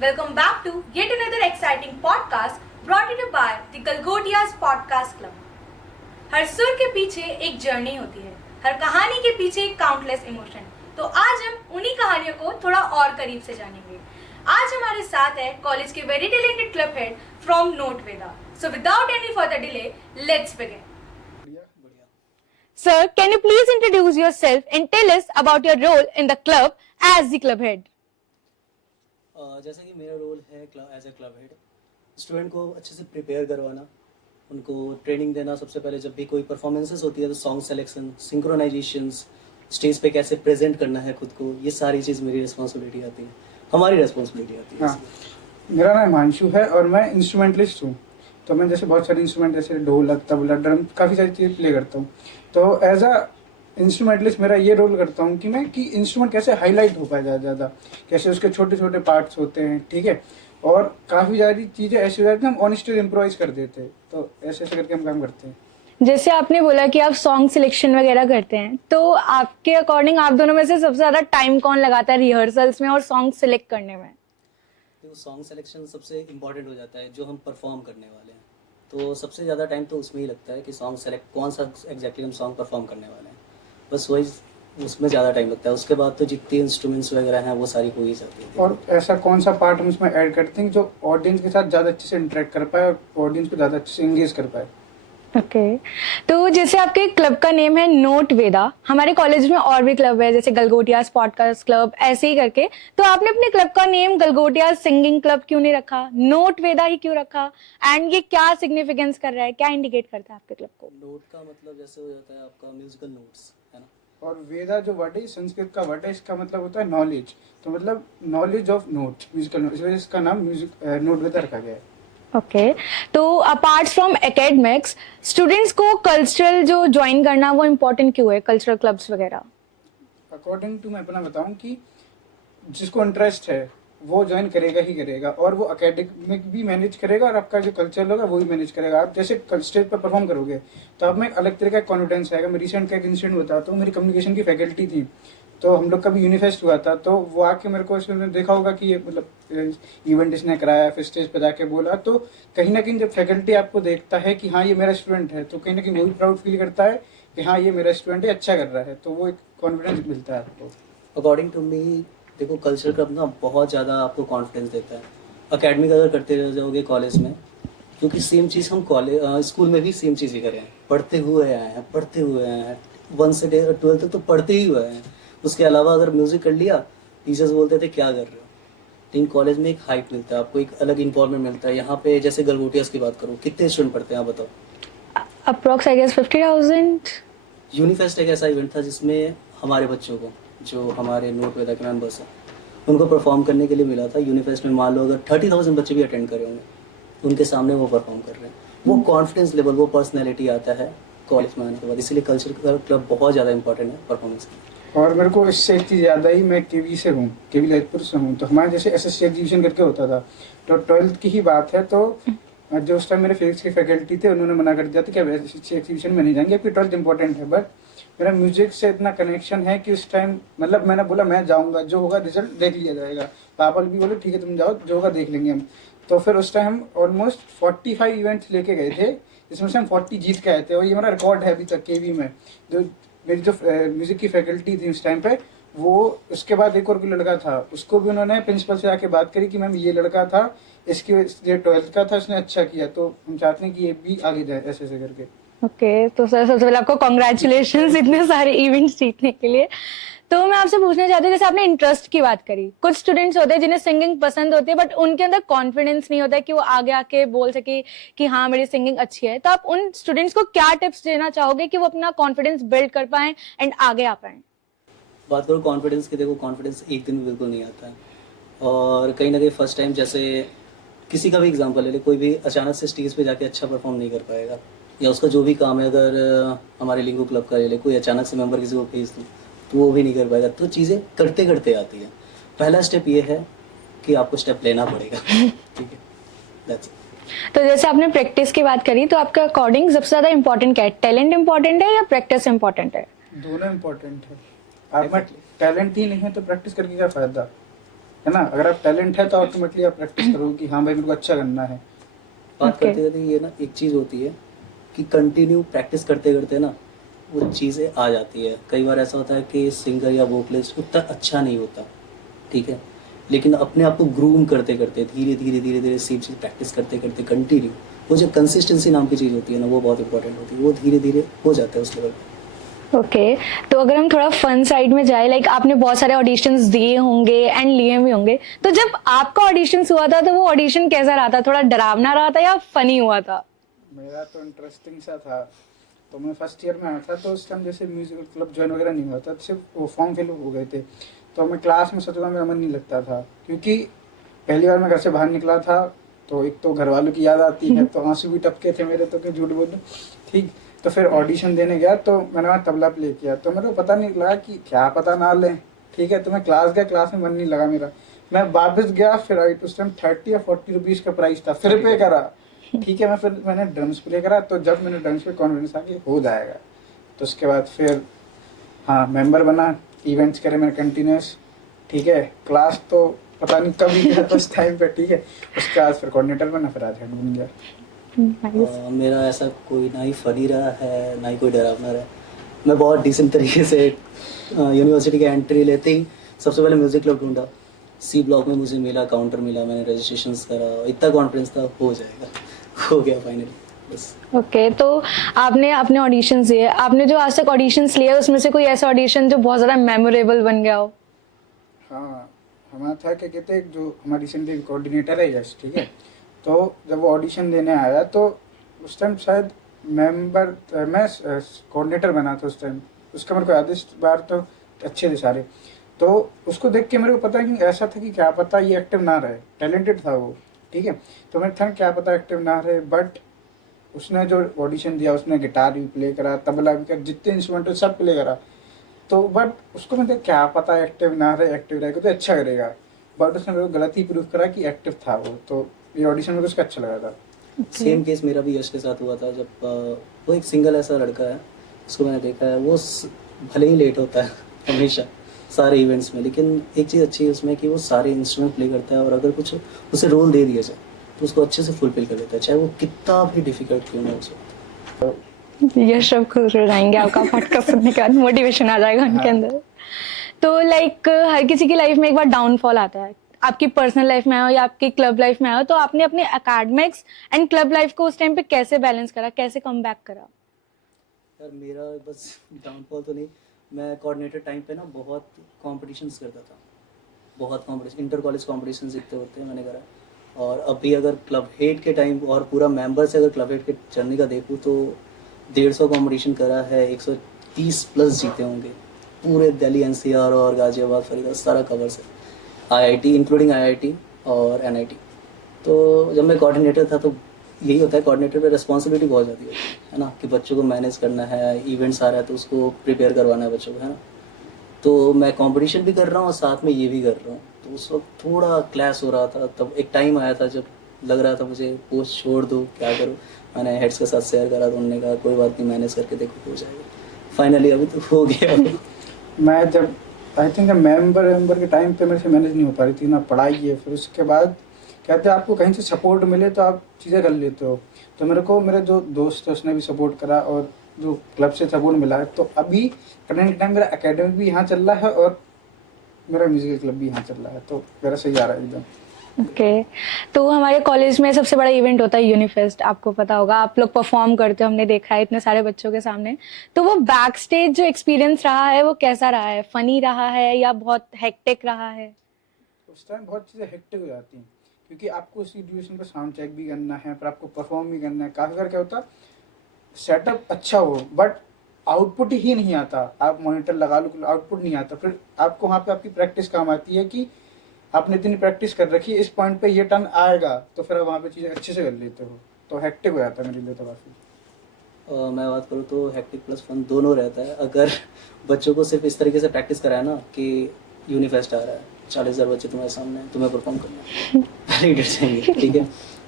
Welcome back to yet another exciting podcast brought to you by the Galgodias Podcast Club. हर सुर के पीछे एक journey होती है, हर कहानी के पीछे एक काउंटलेस इमोशन। तो आज हम उन्हीं कहानियों को थोड़ा और करीब से जानेंगे। आज हमारे साथ है कॉलेज के very talented club head from note Veda. So without any further delay, let's begin. Sir, can you please introduce yourself and tell us about your role in the club as the club head? जैसा कि मेरा role है as a club head, student को अच्छे से prepare करवाना, उनको training देना। सबसे पहले जब भी कोई परफॉर्मेंसेस होती है तो सॉन्ग सिलेक्शन, सिंक्रोनाइजेशंस, स्टेज पे कैसे प्रेजेंट करना है खुद को, ये सारी चीज़ मेरी रिस्पॉन्सिबिलिटी आती है, हमारी रिस्पॉन्सिबिलिटी आती है। मेरा नाम हिमांशु है और मैं इंस्ट्रूमेंटलिस्ट हूँ। तो मैं जैसे बहुत सारे इंस्ट्रूमेंट जैसे ढोलक, तबला, ड्रम, काफ़ी सारी चीज़ें प्ले करता हूँ। तो एज अ इंस्ट्रूमेंटलिस्ट मेरा ये रोल करता हूँ कि मैं कि इंस्ट्रूमेंट कैसे हाईलाइट हो पाए ज़्यादा, कैसे उसके छोटे छोटे पार्ट्स होते हैं, ठीक है। और काफ़ी सारी चीज़ें ऐसी हो जाती हैं हम ऑन स्टेज इम्प्रोवाइज कर देते हैं। तो ऐसे ऐसे करके हम काम करते हैं। जैसे आपने बोला कि आप सॉन्ग सिलेक्शन वगैरह करते हैं, तो आपके अकॉर्डिंग आप दोनों में से सबसे ज्यादा टाइम कौन लगाता है रिहर्सल्स में और सॉन्ग सिलेक्ट करने में? तो सॉन्ग सिलेक्शन सबसे इम्पॉर्टेंट हो जाता है जो हम परफॉर्म करने वाले हैं। तो सबसे ज़्यादा टाइम तो उसमें ही लगता है कि सॉन्ग सेलेक्ट कौन सा एग्जैक्टली हम सॉन्ग परफॉर्म करने वाले हैं, बस वही उसमें ज़्यादा टाइम लगता है। उसके बाद तो जितनी इंस्ट्रूमेंट्स वगैरह हैं वो सारी हो ही जाती है। और ऐसा कौन सा पार्ट हम इसमें ऐड करते हैं जो ऑडियंस के साथ ज़्यादा अच्छे से इंटरेक्ट कर पाए और ऑडियंस को ज़्यादा अच्छे से एंगेज कर पाए। ओके तो जैसे आपके क्लब का नेम है नोट वेदा, हमारे कॉलेज में और भी क्लब है जैसे गलगोटियास पॉडकास्ट क्लब, ऐसे ही करके, तो आपने अपने क्लब का नेम गलगोटियास सिंगिंग क्लब क्यों नहीं रखा, नोट वेदा ही क्यों रखा? एंड ये क्या सिग्निफिकेंस कर रहा है, क्या इंडिकेट करता है आपके क्लब को? नोट का मतलब जैसे हो जाता है आपका म्यूजिकल नोट्स, है ना। और वेदा जो वर्ड है संस्कृत का वर्ड है, इसका मतलब होता है नॉलेज। तो मतलब knowledge of note, musical note, इस वजह से इसका नाम म्यूजिक नोट वेदा रखा गया है। ओके तो अपार्ट फ्रॉम एकेडमिक्स, स्टूडेंट्स को कल्चरल जो ज्वाइन करना वो इम्पोर्टेंट क्यों है, कल्चरल क्लब्स वगैरह? अकॉर्डिंग टू मैं अपना बताऊं कि जिसको इंटरेस्ट है वो ज्वाइन करेगा ही करेगा, और वो एकेडमिक भी मैनेज करेगा और आपका जो कल्चर होगा वो भी मैनेज करेगा। आप जैसे स्टेज पर परफॉर्म करोगे तो आप में एक अलग तरह का कॉन्फिडेंस आएगा। मैं रिसेंट का एक इंसिडेंट बताता हूँ। मेरी कम्युनिकेशन की फैकल्टी थी, तो हम लोग का भी यूनिफेस्ट हुआ था। तो वो आके मेरे को उसने देखा होगा कि ये मतलब इवेंट इसने कराया, फिर स्टेज पर जाके बोला। तो कहीं ना कहीं जब फैकल्टी आपको देखता है कि हाँ ये मेरा स्टूडेंट है, तो कहीं ना कहीं वो भी प्राउड फील करता है कि हाँ ये मेरा स्टूडेंट है, अच्छा कर रहा है। तो वो एक कॉन्फिडेंस मिलता है आपको। अकॉर्डिंग टू मी, देखो कल्चर क्लब ना बहुत ज़्यादा आपको कॉन्फिडेंस देता है। अकेडमिक अगर करते रह जाओगे कॉलेज में, क्योंकि सेम चीज़ हम कॉलेज स्कूल में भी सेम चीज़ ही करें हैं, पढ़ते हुए आए हैं 1 से 12 तक तो पढ़ते ही हुए हैं। उसके अलावा अगर म्यूज़िक कर लिया, टीचर्स बोलते थे क्या कर रहे हो, लेकिन कॉलेज में एक हाइप मिलता है आपको, एक अलग इन्वॉल्वमेंट मिलता है। यहाँ पे जैसे गलगोटियास की बात करूँ, कितने स्टूडेंट पढ़ते हैं आप बताओ? Approx I guess 50,000। यूनिफेस्ट एक ऐसा इवेंट था जिसमें हमारे बच्चों को, जो हमारे नोट वेदा के मेंबर्स हैं, उनको परफॉर्म करने के लिए मिला था। यूनिफेस्ट में मान लो अगर 30,000 बच्चे भी अटेंड करे होंगे, उनके सामने वो परफॉर्म कर रहे हैं। वो कॉन्फिडेंस लेवल, वो पर्सनैलिटी आता है कॉलेज में आने के बाद। इसलिए कल्चर क्लब बहुत ज़्यादा इंपॉर्टेंट है परफॉर्मेंस के। और मेरे को इससे एक चीज़ याद आई, मैं केवी से हूँ, केवी ललितपुर से हूँ। तो हमारे जैसे एसएससी एग्जीबिशन करके होता था। तो 12th की ही बात है। तो जो उस टाइम मेरे फिजिक्स की फैकल्टी थे, उन्होंने मना कर दिया था कि अब एसएससी एग्जीबिशन में नहीं जाएंगे, आपकी 12th इंपॉर्टेंट है। बट मेरा म्यूजिक से इतना कनेक्शन है कि उस टाइम मतलब मैंने बोला मैं जाऊँगा, जो होगा रिजल्ट देख लिया जाएगा। पापा भी बोले ठीक है तुम जाओ, जो होगा देख लेंगे हम। तो फिर उस टाइम हम ऑलमोस्ट 45 इवेंट्स लेके गए थे, जिसमें से हम 40 जीत के आए थे। और ये मेरा रिकॉर्ड है अभी तक केवी में। जो मेरी जो म्यूजिक की फैकल्टी थी उस टाइम पे, वो उसके बाद एक और भी लड़का था, उसको भी उन्होंने प्रिंसिपल से आके बात करी कि मैम ये लड़का था, इसकी ये 12th का था, उसने अच्छा किया, तो हम चाहते हैं कि ये भी आगे जाए ऐसे ऐसे करके। ओके तो सर सबसे पहले आपको कॉन्ग्रेचुलेशन इतने सारे इवेंट्स जीतने के लिए। तो मैं आपसे पूछना चाहती हूँ, जैसे आपने इंटरेस्ट की बात करी, कुछ स्टूडेंट्स होते हैं जिन्हें सिंगिंग पसंद होती है बट उनके अंदर कॉन्फिडेंस नहीं होता है कि वो आगे आके बोल सके कि हाँ मेरी सिंगिंग अच्छी है। तो आप उन स्टूडेंट्स को क्या टिप्स देना चाहोगे कि वो अपना कॉन्फिडेंस बिल्ड कर पाएं एंड आगे आ पाएं? बात करो कॉन्फिडेंस की, देखो कॉन्फिडेंस एक दिन में बिल्कुल नहीं आता है। और कहीं ना कहीं फर्स्ट टाइम, जैसे किसी का भी एग्जांपल ले ले, कोई भी अचानक से स्टेज पे जाके अच्छा परफॉर्म नहीं कर पाएगा, या उसका जो भी काम है, अगर हमारे लिंगो क्लब का ले ले, कोई अचानक से मेंबर किसी को भेज दूँ तो वो भी नहीं कर पाएगा। तो चीज़ें करते करते आती है। पहला स्टेप ये है कि आपको स्टेप लेना पड़ेगा। ठीक है, दैट्स इट। तो जैसे आपने प्रैक्टिस की बात करी, तो आपके अकॉर्डिंग सबसे ज्यादा इंपॉर्टेंट क्या है, टैलेंट इंपॉर्टेंट है या प्रैक्टिस इंपॉर्टेंट है? दोनों इम्पोर्टेंट है। आप में टैलेंट ही नहीं है तो प्रैक्टिस करके क्या फायदा, है ना, अगर आप टैलेंट है तो ऑटोमेटिकली आप प्रैक्टिस करोगे कि हाँ भाई मेरे को अच्छा करना है। बात Okay. करते करते ये ना एक चीज़ होती है कि कंटिन्यू प्रैक्टिस करते करते ना वो चीज़ें आ जाती है। कई बार ऐसा होता है कि सिंगर या वोकलिस्ट उतना अच्छा नहीं होता, ठीक है, लेकिन अपने आप को ग्रूम करते करते धीरे धीरे धीरे धीरे सेम चीज़ प्रैक्टिस करते करते कंटिन्यू, वो जो कंसिस्टेंसी नाम की चीज़ होती है ना, वो बहुत इंपॉर्टेंट होती है। वो धीरे धीरे हो जाता है उस लेवल पर। ओके तो अगर हम थोड़ा फन साइड में जाए, लाइक आपने बहुत सारे ऑडिशंस दिए होंगे एंड लिए भी होंगे, तो जब आपका ऑडिशन हुआ था तो वो ऑडिशन कैसा रहा था? थोड़ा डरावना रहा था या फनी हुआ था? मेरा तो इंटरेस्टिंग सा था। तो मैं फर्स्ट ईयर में आया था, तो उस टाइम जैसे म्यूजिकल क्लब ज्वाइन वगैरह नहीं हुआ था, सिर्फ वो फॉर्म फिल हो गए थे। तो मैं क्लास में सच में मेरा मन नहीं लगता था, क्योंकि पहली बार मैं घर से बाहर निकला था, तो एक तो घर वालों की याद आती है, तो आंसू भी टपके थे मेरे, तो क्यों झूठ बोलूं, ठीक। तो फिर ऑडिशन देने गया, तो मैंने वहाँ तबला प्ले किया, तो मेरे को पता नहीं लगा कि क्या पता ना लें, ठीक है। तो मैं क्लास गया, क्लास में मन नहीं लगा मेरा, मैं वापस गया, फिर उस टाइम 30 या 40 रुपीज़ का प्राइस था, फिर पे करा, ठीक है। मैंने ड्रम्स प्ले करा, तो जब मैंने ड्रम्स पे कॉन्फिडेंस आ गया हो जाएगा, तो उसके बाद फिर हाँ मेंबर बना, इवेंट्स करे मैंने कंटिन्यूस, ठीक है। क्लास तो पता नहीं कब गया था उस टाइम पे, ठीक है। उसके बाद फिर कोऑर्डिनेटर बना, फिर आज हेड बन गया। मेरा ऐसा कोई ना ही फनी रहा है ना ही कोई डरावना रहा है। मैं बहुत डिसेंट तरीके से यूनिवर्सिटी की एंट्री लेते ही सबसे पहले म्यूज़िक क्लब ढूंढा, सी ब्लॉक में मुझे मिला, काउंटर मिला, मैंने रजिस्ट्रेशन करा, इतना कॉन्फिडेंस था हो जाएगा, हो गया फाइनली बस। ओके तो आपने अपने ऑडिशंस दिए, आपने जो आज तक ऑडिशंस लिए उसमें से कोई ऐसा ऑडिशन जो बहुत ज़्यादा मेमोरेबल बन गया हो? हाँ हमारा था, क्या कहते हैं, जो हमारी रिसेंटली कोऑर्डिनेटर है यश, ठीक है। तो जब वो ऑडिशन देने आया, तो उस टाइम शायद मैं कोऑर्डिनेटर बना था उस टाइम, उसका मेरे को याद है, इस बार तो अच्छे थे सारे। तो उसको देख के मेरे को पता है कि ऐसा था कि क्या पता ये एक्टिव ना रहे, टैलेंटेड था वो, ठीक है। तो मैं था क्या पता एक्टिव ना रहे, बट उसने जो ऑडिशन दिया, उसने गिटार भी प्ले करा, तबला भी करा, जितने इंस्ट्रूमेंट सब प्ले करा। तो बट उसको मतलब क्या पता एक्टिव ना रहे, एक्टिव रहेगा तो अच्छा करेगा, बट उसने मेरे को गलत ही प्रूफ करा कि एक्टिव था वो। तो ये ऑडिशन में उसका अच्छा लगा था। सेम केस मेरा भी यश के साथ हुआ था। जब वो एक सिंगल ऐसा लड़का है, उसको मैंने देखा है, वो भले ही लेट होता है हमेशा सारे इवेंट्स में, लेकिन एक चीज़ अच्छी है उसमें कि वो सारे इंस्ट्रूमेंट प्ले करता है, और अगर कुछ उसे रोल दे दिया जाए तो उसको अच्छे से फुलफिल कर लेता है, चाहे वो कितना भी डिफिकल्ट क्यों ना हो सकता। यश सब खुश हो जाएंगे आपका पॉडकास्ट सुनने के बाद, मोटिवेशन आ जाएगा उनके अंदर। तो लाइक हर किसी की लाइफ में एक बार डाउनफॉल आता है, आपकी पर्सनल लाइफ में आया या आपकी क्लब लाइफ में आया, तो आपने अपने एकेडमिक्स एंड क्लब लाइफ को उस टाइम पे कैसे बैलेंस करा, कैसे कम बैक करा? यार मेरा बस डाउनफॉल तो नहीं, मैं कोऑर्डिनेटर टाइम पे ना बहुत कॉम्पिटिशन्स करता था, बहुत कॉम्पिटिशन, इंटर कॉलेज कॉम्पिटिशन्स जितने होते हैं मैंने करा। और अभी अगर क्लब हेड के टाइम और पूरा मेंबर से अगर क्लब हेड के जर्नी का देखूँ तो 150 कंपटीशन करा है, 130 प्लस जीते होंगे, पूरे दिल्ली एनसीआर और गाजियाबाद फरीदाबाद सारा कवर से, आईआईटी इंक्लूडिंग आईआईटी और एनआईटी। तो जब मैं कोऑर्डिनेटर था तो यही होता है, कोऑर्डिनेटर पे रिस्पॉन्सिबिलिटी बहुत ज़्यादा होती है ना, कि बच्चों को मैनेज करना है, इवेंट्स आ रहा है तो उसको प्रिपेयर करवाना है बच्चों को, है ना। तो मैं कंपटीशन भी कर रहा हूँ और साथ में ये भी कर रहा हूँ, तो उस वक्त थोड़ा क्लैश हो रहा था। तब एक टाइम आया था जब लग रहा था मुझे पोस्ट छोड़ दूँ, क्या करूँ। मैंने हेड्स के साथ शेयर करा तो उन्होंने कहा कोई बात नहीं, मैनेज करके देखो हो जाएगा। फाइनली अभी तो हो गया। मैं जब आई थिंक मेंबर के टाइम पे मेरे से मैनेज नहीं हो पा रही थी ना, पढ़ाई है, फिर उसके बाद कहते हैं आपको कहीं से सपोर्ट मिले तो आप चीज़ें कर लेते हो। तो मेरे को मेरे जो दोस्त है उसने भी सपोर्ट करा, और जो क्लब से सपोर्ट मिला है, तो अभी करंट टाइम मेरा एकेडमिक भी यहाँ चल रहा है और मेरा म्यूजिकल क्लब भी यहाँ चल रहा है, तो मेरा सही आ रहा है एकदम। ओके तो हमारे कॉलेज में सबसे बड़ा इवेंट होता है यूनिफेस्ट, आपको पता होगा, आप लोग परफॉर्म करते हो, हमने देखा है इतने सारे बच्चों के सामने। तो वो बैक स्टेज जो एक्सपीरियंस रहा है वो कैसा रहा है? फनी रहा है या बहुत हेक्टिक रहा है? उस टाइम बहुत चीज़ें हेक्टिक हो जाती हैं, क्योंकि आपको उसी ड्यूरेशन पर साउंड चेक भी करना है, फिर आपको परफॉर्म भी करना है। काफ़ी बार क्या होता, सेटअप अच्छा हो बट आउटपुट ही नहीं आता, आप मॉनिटर लगा लो आउटपुट नहीं आता, फिर आपको वहाँ पे आपकी प्रैक्टिस काम आती है कि आपने इतनी प्रैक्टिस कर रखी है, इस पॉइंट पे ये टर्न आएगा, तो फिर आप वहाँ पे चीज़ें अच्छे से कर लेते हो। तो हेक्टिक हो जाता है मेरे लिए तो काफ़ी। मैं बात करूँ तो हेक्टिक प्लस फन दोनों रहता है। अगर बच्चों को सिर्फ इस तरीके से प्रैक्टिस कराए ना कि यूनिफेस्ट आ रहा है, 40,000 बच्चे तुम्हारे सामने हैं, तुम्हें परफॉर्म करना है, पहले ही डर जाएंगे, ठीक है।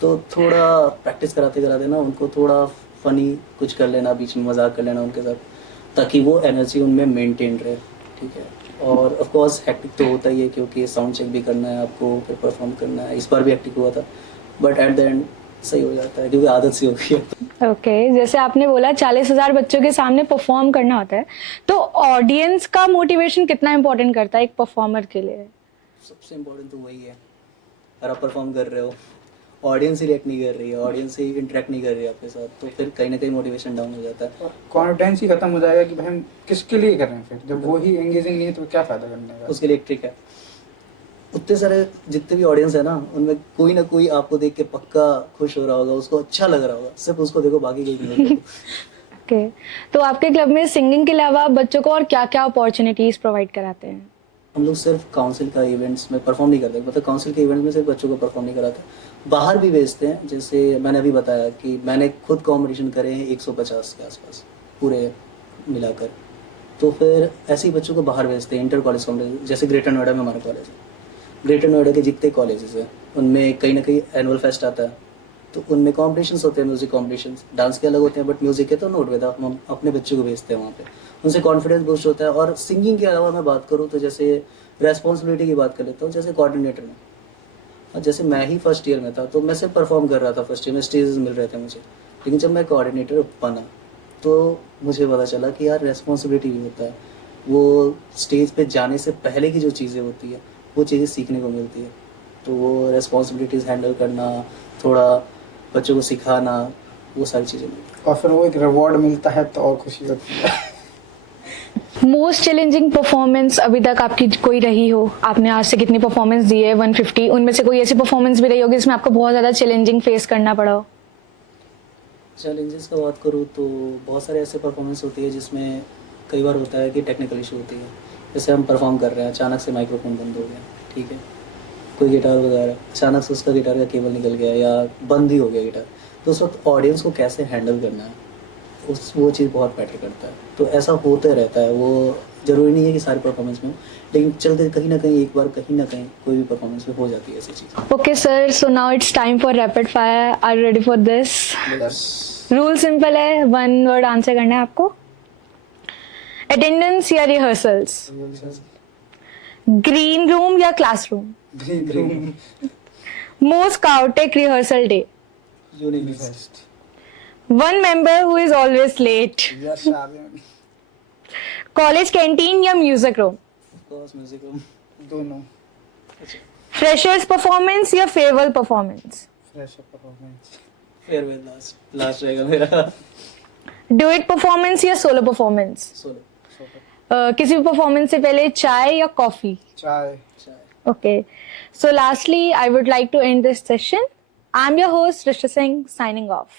तो थोड़ा प्रैक्टिस कराते कराते ना उनको थोड़ा फनी कुछ कर लेना, बीच में मजाक कर लेना उनके साथ, ताकि वो एनर्जी उनमें मेंटेन रहे। ठीक है। और ऑफ कोर्स हेक्टिक तो होता ही है, क्योंकि साउंड चेक भी करना है आपको, फिर परफॉर्म करना है। इस बार भी हेक्टिक हुआ था, बट एट द एंड सही हो जाता है, क्योंकि आदत सी हो गई है। ओके जैसे आपने बोला 40,000 बच्चों के सामने परफॉर्म करना होता है, तो ऑडियंस का मोटिवेशन कितना इम्पोर्टेंट करता है एक परफॉर्मर के लिए? सबसे इम्पोर्टेंट तो वही है, अगर आप परफॉर्म कर रहे हो, ऑडियंस ही रिएक्ट नहीं कर रही है, ऑडियंस ही इंटरेक्ट नहीं कर रही है आपके साथ, तो फिर कहीं ना कहीं मोटिवेशन डाउन हो जाता है। कॉन्फिडेंस ही खत्म हो जाएगा कि भाई हम किसके लिए कर रहे हैं। फिर जब वो ही एंगेजिंग नहीं है तो क्या फायदा करने का। उसके लिए एक ट्रिक है, उतने सारे जितने भी ऑडियंस है ना, उनमें कोई ना कोई आपको देख के पक्का खुश हो रहा होगा, उसको अच्छा लग रहा होगा, सिर्फ उसको देखो, बाकी कोई नहीं देखो। ओके तो आपके क्लब में सिंगिंग के अलावा बच्चों को और क्या क्या अपॉर्चुनिटीज प्रोवाइड कराते हैं? हम लोग सिर्फ काउंसिल का इवेंट्स में परफॉर्म नहीं करते, मतलब काउंसिल के इवेंट्स में सिर्फ बच्चों को परफॉर्म नहीं कराते, बाहर भी भेजते हैं। जैसे मैंने अभी बताया कि मैंने खुद कॉम्पिटिशन करे हैं 150 के आसपास पूरे मिलाकर, तो फिर ऐसे ही बच्चों को बाहर भेजते हैं। इंटर कॉलेज कॉम्पिटिशन, जैसे ग्रेटर नोएडा में हमारा कॉलेज है, ग्रेटर नोएडा के जितने कॉलेजेस हैं उनमें कहीं ना कहीं एनुअल फेस्ट आता है, तो उनमें कॉम्पिटिशन्स होते हैं, म्यूजिक कॉम्पिटिशन्स। डांस के अलग होते हैं, बट म्यूजिक के तो नोट वेदा हम अपने बच्चों को भेजते हैं वहाँ पे, उनसे कॉन्फिडेंस बूस्ट होता है। और सिंगिंग के अलावा मैं बात करूँ तो जैसे रेस्पॉन्सिबिलिटी की बात कर लेता हूँ, जैसे कोऑर्डिनेटर में, और जैसे मैं ही फर्स्ट ईयर में था तो मैं सिर्फ परफॉर्म कर रहा था फर्स्ट ईयर में, स्टेजेस मिल रहे थे मुझे, लेकिन जब मैं कोऑर्डिनेटर बना तो मुझे पता चला कि यार रेस्पॉन्सिबिलिटी भी होता है, वो स्टेज पे जाने से पहले की जो चीज़ें होती है वो चीज़ें सीखने को मिलती है। तो वो रेस्पॉन्सिबिलिटीज़ हैंडल करना, थोड़ा बच्चों को सिखाना, वो सारी चीज़ें मिलती हैं। और फिर वो एक रिवॉर्ड मिलता है तो और खुशी होती है। मोस्ट चैलेंजिंग परफॉर्मेंस अभी तक आपकी कोई रही हो? आपने आज से कितनी परफॉर्मेंस दी है 150, उनमें से कोई ऐसी परफॉर्मेंस भी रही होगी जिसमें आपको बहुत ज़्यादा चैलेंजिंग फेस करना पड़ा हो? चैलेंजेस का बात करूँ तो बहुत सारे ऐसे परफॉर्मेंस होती है जिसमें कई बार होता है कि टेक्निकल इशू होती है। जैसे हम परफॉर्म कर रहे हैं, अचानक से माइक्रोफोन बंद हो गया, ठीक है, कोई गिटार वगैरह अचानक से उसका गिटार का केबल निकल गया या बंद ही हो गया गिटार, तो उस वक्त ऑडियंस को कैसे हैंडल करना है, वो चीज़ बहुत मैटर करता है। तो ऐसा होते रहता है, वो ज़रूरी नहीं है कि सारी परफॉर्मेंस में हो, लेकिन चलते कहीं ना कहीं एक बार कहीं ना कहीं कोई भी परफॉर्मेंस में हो जाती है ऐसी चीज़। Okay sir, so now it's time for rapid fire. Are you ready for this? Rule simple है, 1 वर्ड आंसर करना है आपको। अटेंडेंस या रिहर्सल्स? ग्रीन रूम या classroom? Green most chaotic rehearsal day? University. One member who is always late? Yes Aryan. College canteen या music room? Of course music room. दोनों। Freshers performance या farewell performance? Fresh performance. Farewell last रहेगा मेरा। Duet performance या solo performance? Solo. किसी भी performance से पहले चाय या कॉफी? चाय। Okay, so lastly, I would like to end this session. I'm your host, Rishta Singh, signing off.